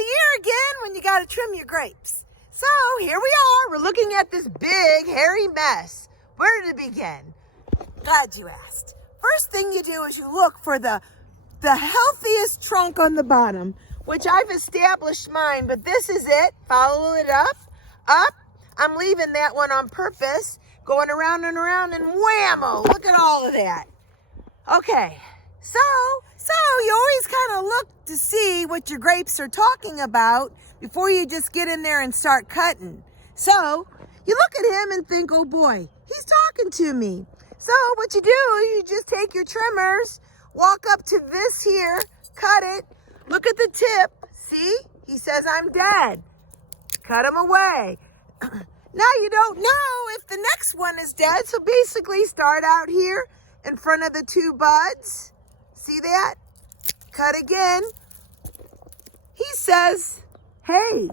the year again when you got to trim your grapes. So here we are. We're looking at this big, hairy mess. Where did it begin? Glad you asked. First thing you do is you look for the healthiest trunk on the bottom, which I've established mine, but this is it. Follow it up. I'm leaving that one on purpose, going around and around, and whammo, look at all of that. Okay, so you always kind of look to see what your grapes are talking about before you just get in there and start cutting. So you look at him and think, oh boy, he's talking to me. So what you do, you just take your trimmers, walk up to this here, cut it, look at the tip. See, he says I'm dead. Cut him away. Now you don't know if the next one is dead, so basically start out here in front of the two buds. See that? Cut again. He says, hey,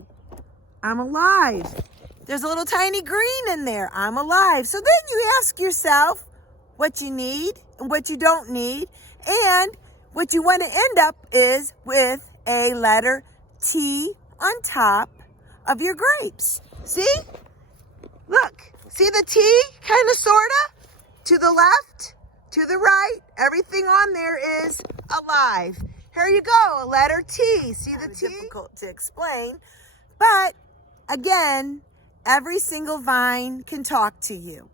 I'm alive. There's a little tiny green in there. I'm alive. So then you ask yourself what you need and what you don't need. And what you want to end up is with a letter T on top of your grapes. See? Look. See the T? Kind of, sort of. To the left, to the right. Everything on there is alive. Here you go. A letter T. See the T? Difficult to explain. But, again, every single vine can talk to you.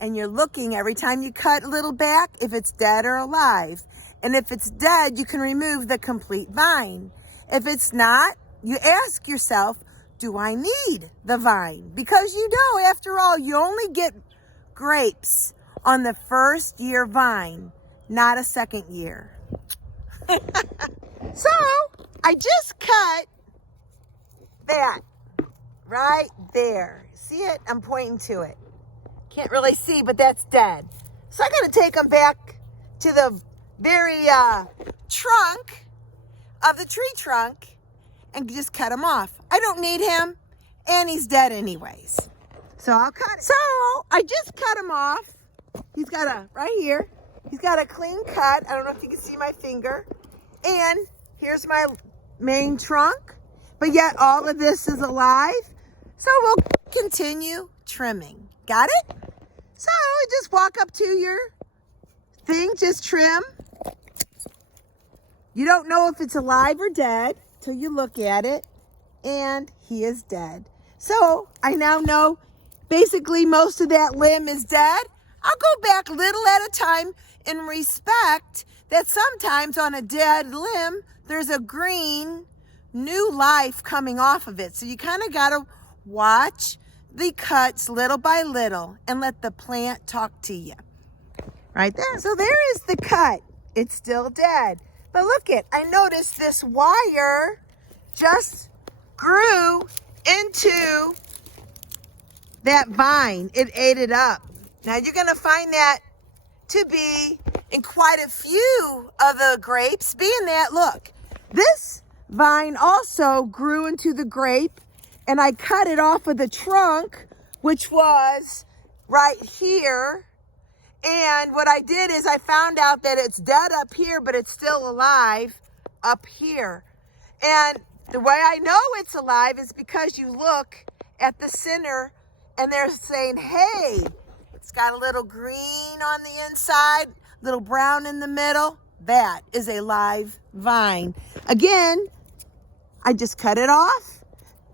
And you're looking every time you cut a little back if it's dead or alive. And if it's dead, you can remove the complete vine. If it's not, you ask yourself, do I need the vine? Because you know, after all, you only get grapes on the first year vine, not a second year. So, I just cut that right there. See it? I'm pointing to it. Can't really see, but that's dead. So I'm going to take them back to the very trunk of the tree trunk and just cut him off. I don't need him, and he's dead anyways. So I'll cut it. So I just cut him off. He's got right here, he's got a clean cut. I don't know if you can see my finger. And here's my main trunk, but yet all of this is alive. So we'll continue trimming. Got it? So just walk up to your thing, just trim. You don't know if it's alive or dead till you look at it, and he is dead. So I now know basically most of that limb is dead. I'll go back little at a time and respect that sometimes on a dead limb, there's a green new life coming off of it. So you kind of got to watch the cuts little by little and let the plant talk to you. Right there. So there is the cut. It's still dead. But look it, I noticed this wire just grew into that vine. It ate it up. Now you're going to find that to be in quite a few of the grapes, being that, look, this vine also grew into the grape, and I cut it off of the trunk, which was right here. And what I did is I found out that it's dead up here, but it's still alive up here. And the way I know it's alive is because you look at the center and they're saying, hey, it's got a little green on the inside, little brown in the middle. That is a live vine. Again, I just cut it off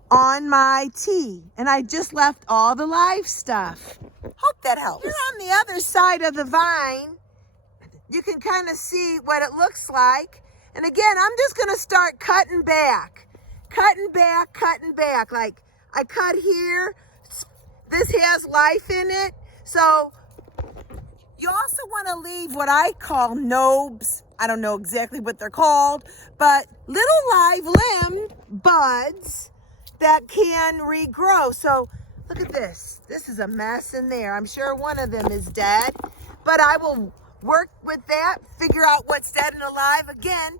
on my T, and I just left all the live stuff. Hope that helps. Here on the other side of the vine, you can kind of see what it looks like. And again, I'm just going to start cutting back. Like I cut here. This has life in it. So you also want to leave what I call nobs. I don't know exactly what they're called, but little live limb buds that can regrow. So look at this. This is a mess in there. I'm sure one of them is dead, but I will work with that, figure out what's dead and alive. Again,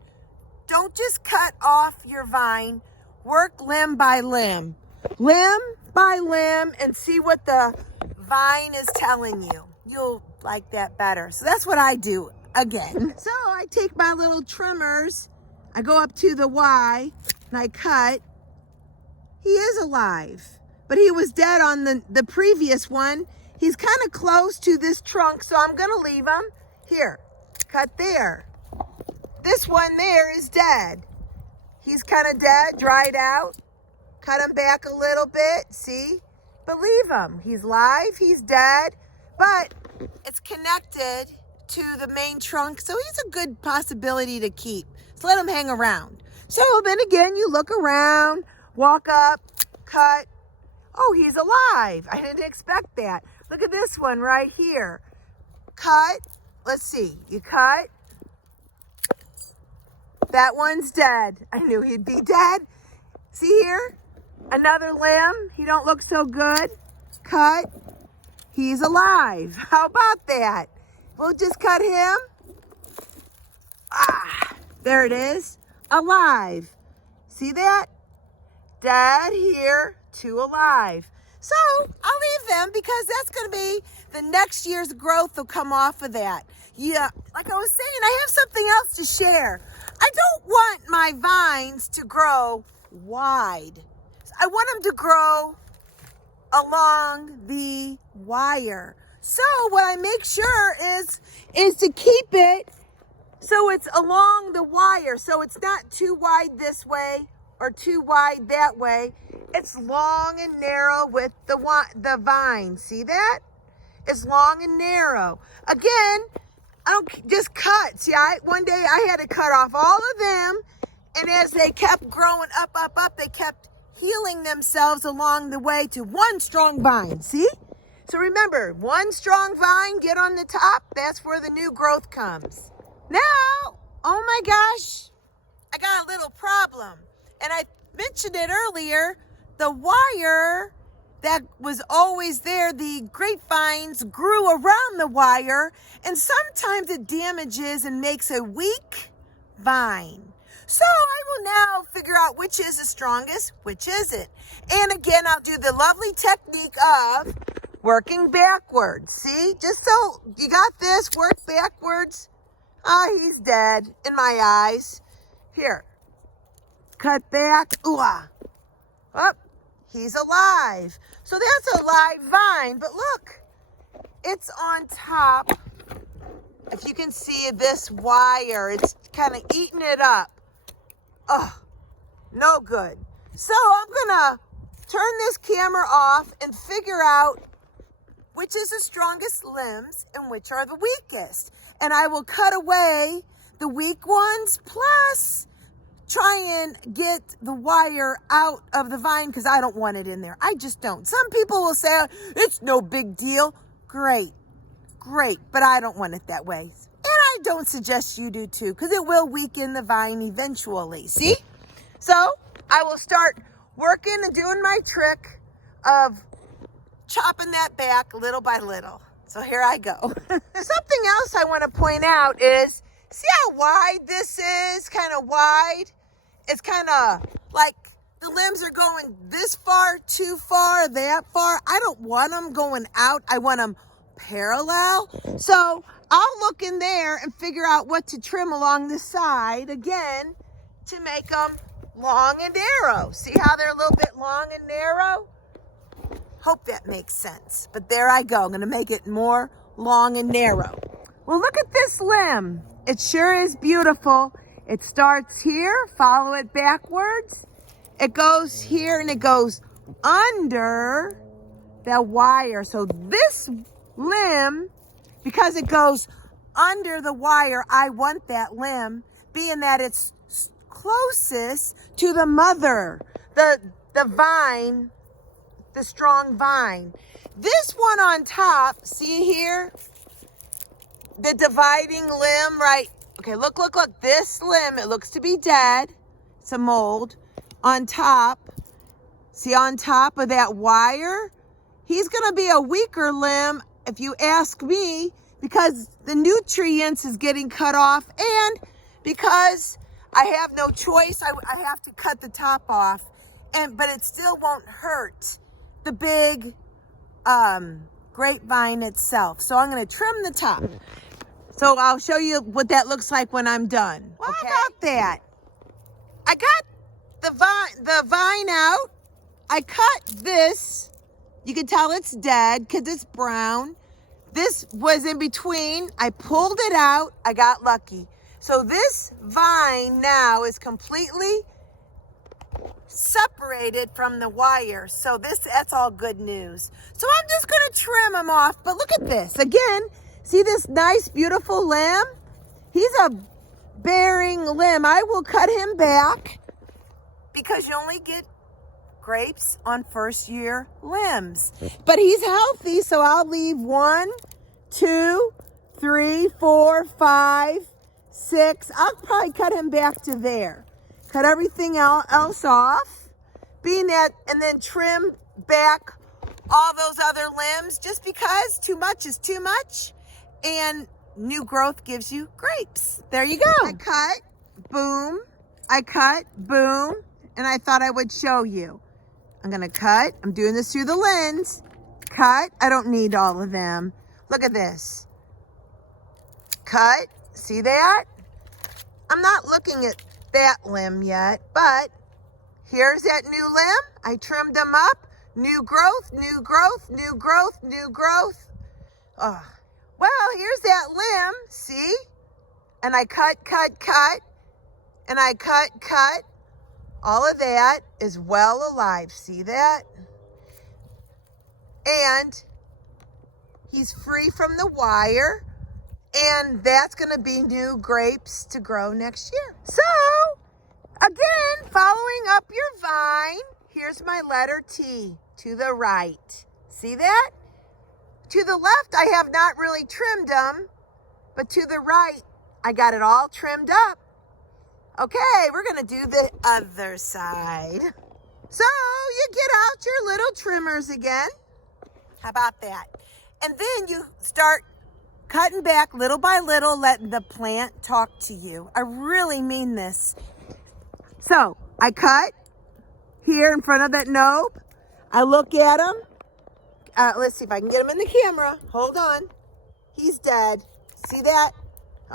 don't just cut off your vine. Work limb by limb, and see what the vine is telling you. You'll like that better. So that's what I do again. So I take my little trimmers, I go up to the Y, and I cut, he is alive. But he was dead on the previous one. He's kind of close to this trunk, so I'm going to leave him. Here, cut there. This one there is dead. He's kind of dead, dried out. Cut him back a little bit, see? But leave him. He's live, he's dead, but it's connected to the main trunk, so he's a good possibility to keep. So let him hang around. So then again, you look around, walk up, cut. Oh, he's alive. I didn't expect that. Look at this one right here. Cut. Let's see. You cut. That one's dead. I knew he'd be dead. See here? Another limb. He don't look so good. Cut. He's alive. How about that? We'll just cut him. Ah, there it is. Alive. See that? Dead here, two alive. So I'll leave them because that's going to be the next year's growth will come off of that. Yeah, like I was saying, I have something else to share. I don't want my vines to grow wide. I want them to grow along the wire. So what I make sure is to keep it so it's along the wire. So it's not too wide this way or too wide that way. It's long and narrow with the vine. See that? It's long and narrow. Again, I don't just cut. See, one day I had to cut off all of them, and as they kept growing up, they kept healing themselves along the way to one strong vine. See? So remember, one strong vine, get on the top, that's where the new growth comes. Now, oh my gosh, I got a little problem. And I mentioned it earlier, the wire that was always there, the grapevines grew around the wire, and sometimes it damages and makes a weak vine. So I will now figure out which is the strongest, which isn't. And again, I'll do the lovely technique of working backwards. See, just so you got this, work backwards. Ah, he's dead in my eyes. Here, cut back. Ooh, oh, he's alive. So that's a live vine, but look, it's on top. If you can see this wire, it's kind of eating it up. Oh, no good. So I'm gonna turn this camera off and figure out which is the strongest limbs and which are the weakest. And I will cut away the weak ones, plus try and get the wire out of the vine because I don't want it in there. I just don't. Some people will say, it's no big deal. Great, but I don't want it that way. And I don't suggest you do too, because it will weaken the vine eventually. See? So I will start working and doing my trick of chopping that back little by little. So here I go. Something else I want to point out is, see how wide this is? Kind of wide. It's kind of like the limbs are going this far, too far, that far. I don't want them going out. I want them parallel. So I'll look in there and figure out what to trim along the side again to make them long and narrow. See how they're a little bit long and narrow? Hope that makes sense. But there I go. I'm going to make it more long and narrow. Well, look at this limb. It sure is beautiful. It starts here, follow it backwards. It goes here and it goes under the wire. So this limb, because it goes under the wire, I want that limb, being that it's closest to the mother, the vine, the strong vine. This one on top, see here? The dividing limb, right? Okay, look. This limb, it looks to be dead. It's a mold. On top, see on top of that wire? He's going to be a weaker limb, if you ask me, because the nutrients is getting cut off, and because I have no choice, I have to cut the top off, but it still won't hurt the big grapevine itself. So I'm going to trim the top. So I'll show you what that looks like when I'm done. Well, okay? How about that? I got the vine out. I cut this. You can tell it's dead because it's brown. This was in between. I pulled it out. I got lucky. So this vine now is completely separated from the wire. So that's all good news. So I'm just going to trim them off. But look at this. Again, see this nice, beautiful limb? He's a bearing limb. I will cut him back because you only get grapes on first year limbs. But he's healthy, so I'll leave 1, 2, 3, 4, 5, 6. I'll probably cut him back to there. Cut everything else off, being that, and then trim back all those other limbs just because too much is too much, and new growth gives you grapes. There you go. I cut, boom. I cut, boom, and I thought I would show you. I'm gonna cut. I'm doing this through the lens. Cut. I don't need all of them. Look at this. Cut. See that? I'm not looking at that limb yet, but here's that new limb. I trimmed them up. New growth, new growth, new growth, new growth. Oh. Well, here's that limb. See? And I cut, and I cut. All of that is well alive. See that? And he's free from the wire. And that's going to be new grapes to grow next year. So, again, following up your vine, here's my letter T to the right. See that? To the left, I have not really trimmed them. But to the right, I got it all trimmed up. Okay, we're going to do the other side. So you get out your little trimmers again. How about that? And then you start cutting back little by little, letting the plant talk to you. I really mean this. So I cut here in front of that knob. I look at him. Let's see if I can get him in the camera. Hold on. He's dead. See that?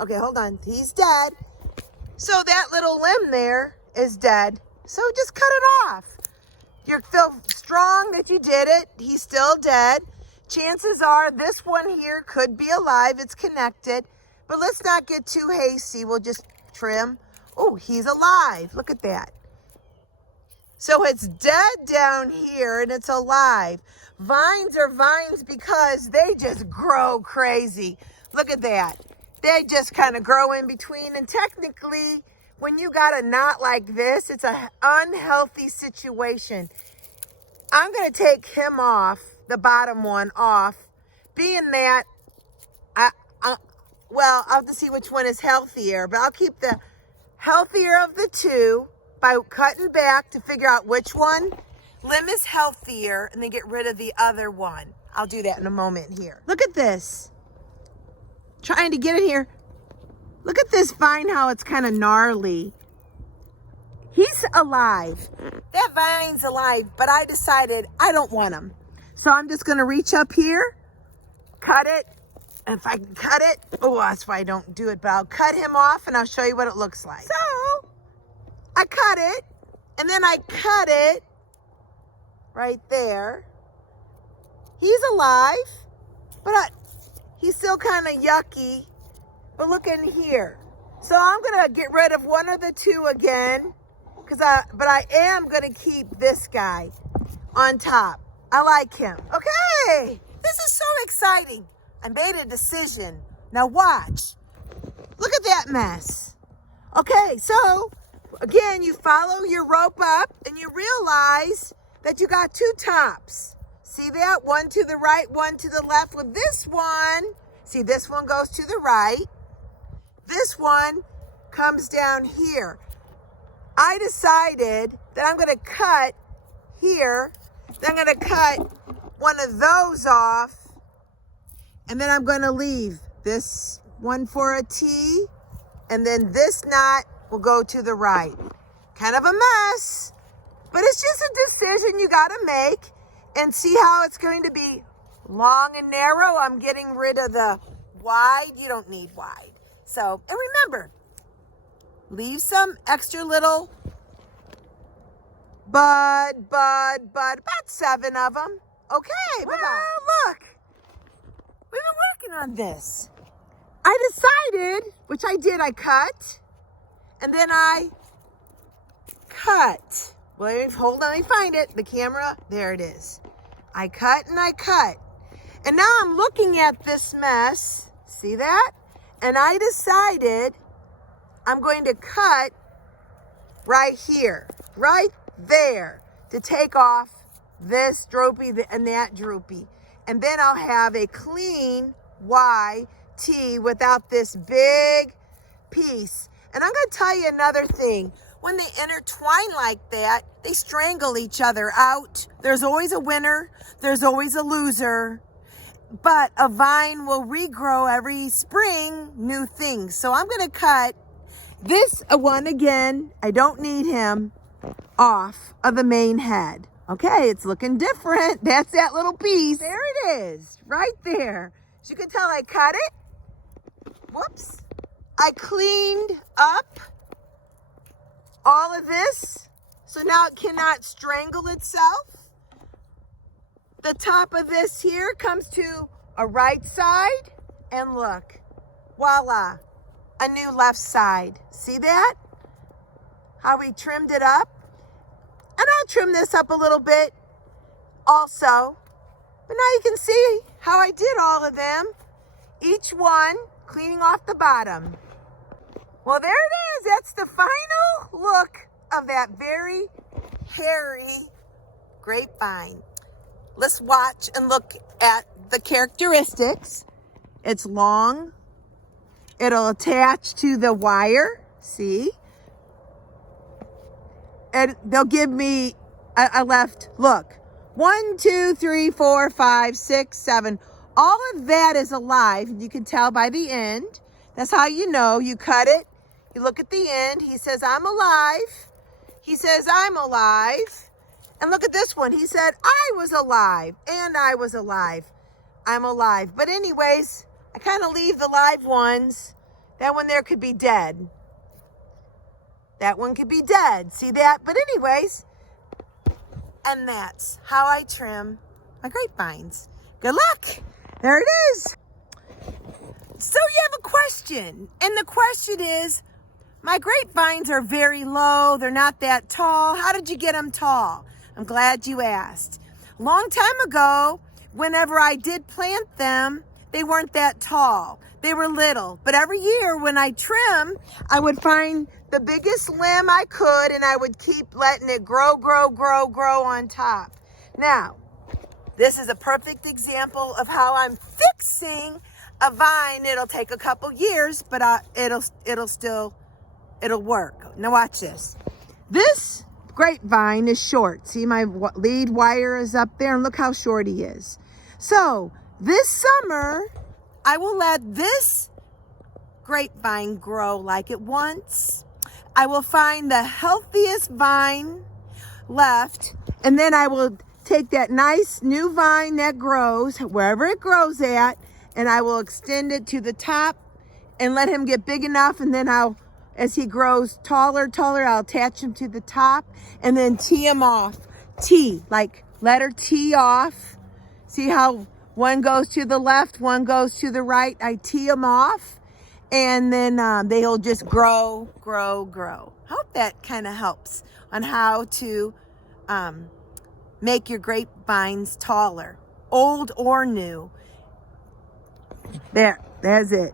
Okay, hold on. He's dead. So that little limb there is dead. So just cut it off. You feel strong that you did it. He's still dead. Chances are this one here could be alive. It's connected. But let's not get too hasty. We'll just trim. Oh, he's alive. Look at that. So it's dead down here and it's alive. Vines are vines because they just grow crazy. Look at that. They just kind of grow in between. And technically, when you got a knot like this, it's an unhealthy situation. I'm going to take him off, the bottom one off, being that, well, I'll have to see which one is healthier, but I'll keep the healthier of the two by cutting back to figure out which one limb is healthier and then get rid of the other one. I'll do that in a moment here. Look at this. Trying to get in here. Look at this vine, how it's kind of gnarly. He's alive. That vine's alive, but I decided I don't want him. So I'm just going to reach up here, cut it. And if I can cut it, oh, that's why I don't do it, but I'll cut him off and I'll show you what it looks like. So I cut it, and then I cut it right there. He's alive, but he's still kind of yucky. But look in here. So I'm going to get rid of one of the two again, but I am going to keep this guy on top. I like him. Okay, this is so exciting. I made a decision. Now watch. Look at that mess. Okay, so again, you follow your rope up and you realize that you got two tops. See that? One to the right, one to the left. With this one, see, this one goes to the right. This one comes down here. I decided that I'm going to cut here. Then I'm going to cut one of those off. And then I'm going to leave this one for a T. And then this knot will go to the right. Kind of a mess. But it's just a decision you got to make. And see how it's going to be long and narrow. I'm getting rid of the wide. You don't need wide. So, and remember, leave some extra little bud, about 7 of them. Okay, well, look, we've been working on this. I decided, which I did, I cut, and then I cut. Well, hold on, let me find it. The camera, there it is. I cut and I cut. And now I'm looking at this mess. See that? And I decided I'm going to cut right here, right there, to take off this droopy and that droopy. And then I'll have a clean YT without this big piece. And I'm going to tell you another thing. When they intertwine like that, they strangle each other out. There's always a winner. There's always a loser. But a vine will regrow every spring, new things. So I'm going to cut this one again. I don't need him off of the main head. Okay, it's looking different. That's that little piece. There it is, right there. As you can tell, I cut it. Whoops. I cleaned up all of this, so now it cannot strangle itself. The top of this here comes to a right side, and look, voila, a new left side. See that? How we trimmed it up? And I'll trim this up a little bit also. But now you can see how I did all of them. Each one cleaning off the bottom. Well, there it is. That's the final look of that very hairy grapevine. Let's watch and look at the characteristics. It's long. It'll attach to the wire. See? And they'll give me, I left, look, 1, 2, 3, 4, 5, 6, 7. All of that is alive. You can tell by the end. That's how you know. You cut it. You look at the end. He says, I'm alive. He says, I'm alive. And look at this one. He said, I was alive. And I was alive. I'm alive. But anyways, I kind of leave the live ones. That one there could be dead. That one could be dead. See that? But anyways, and that's how I trim my grapevines. Good luck. There it is. So you have a question. And the question is, my grapevines are very low. They're not that tall. How did you get them tall? I'm glad you asked. A long time ago, whenever I did plant them, they weren't that tall. They were little. But every year when I trim, I would find the biggest limb I could, and I would keep letting it grow on top. Now, this is a perfect example of how I'm fixing a vine. It'll take a couple years, but it'll work. Now watch this. This grapevine is short. See, my lead wire is up there, and look how short he is. So this summer, I will let this grapevine grow like it wants. I will find the healthiest vine left, and then I will take that nice new vine that grows, wherever it grows at, and I will extend it to the top and let him get big enough, and then as he grows taller, I'll attach him to the top and then tee him off. T, like letter T off. See how one goes to the left, one goes to the right. I tee them off, and then they'll just grow. Hope that kind of helps on how to make your grapevines taller, old or new. There's it.